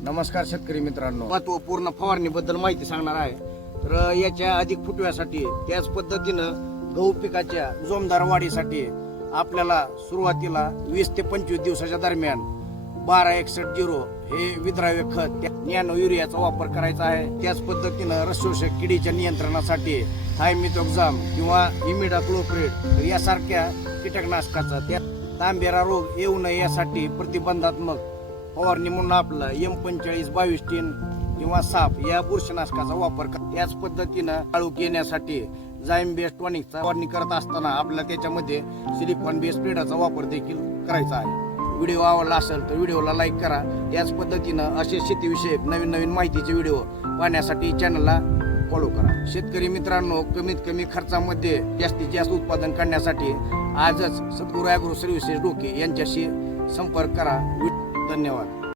नमस्कार शेतकरी मित्रांनो, महत्वपूर्ण फवारणीबद्दल माहिती सांगणार आहे. तर याच्या अधिक फुटव्यासाठी त्याच पद्धतीनं गहू पिकाच्या जोमदार वाढीसाठी आपल्याला सुरुवातीला 20 ते 25 दिवसाच्या दरम्यान 1261 हे विद्राव्य खत नॅनो युरियाचा वापर करायचा आहे. त्याच पद्धतीनं रसशोषक किडीच्या नियंत्रणासाठी थायमिथोक्झाम किंवा इमिडाक्लोप्रिड यासारख्या कीटकनाशकाचा त्या तांबेरा रोग येऊ नये यासाठी प्रतिबंधात्मक फवारणी म्हणून आपलं M45 22 टीन किंवा साप या बुरशीनाशकाचा वापर करा. याच पद्धतीनं काळूक येण्यासाठी जाईम बेस टॉनिकचा फवारणी करत असताना आपल्याला त्याच्यामध्ये सिलिकॉन बेस स्प्रेडरचा वापर देखील करायचा आहे. व्हिडिओ आवडला असेल तर व्हिडिओला लाईक करा. याच पद्धतीनं असे शेतीविषयक नवीन माहितीचे व्हिडिओ पाहण्यासाठी चॅनलला फॉलो करा. शेतकरी मित्रांनो, कमीत कमी खर्चामध्ये जास्तीत जास्त उत्पादन करण्यासाठी आजच सद्गुरू ॲग्रो सर्व्हिसेस डोके यांच्याशी संपर्क करा. धन्यवाद.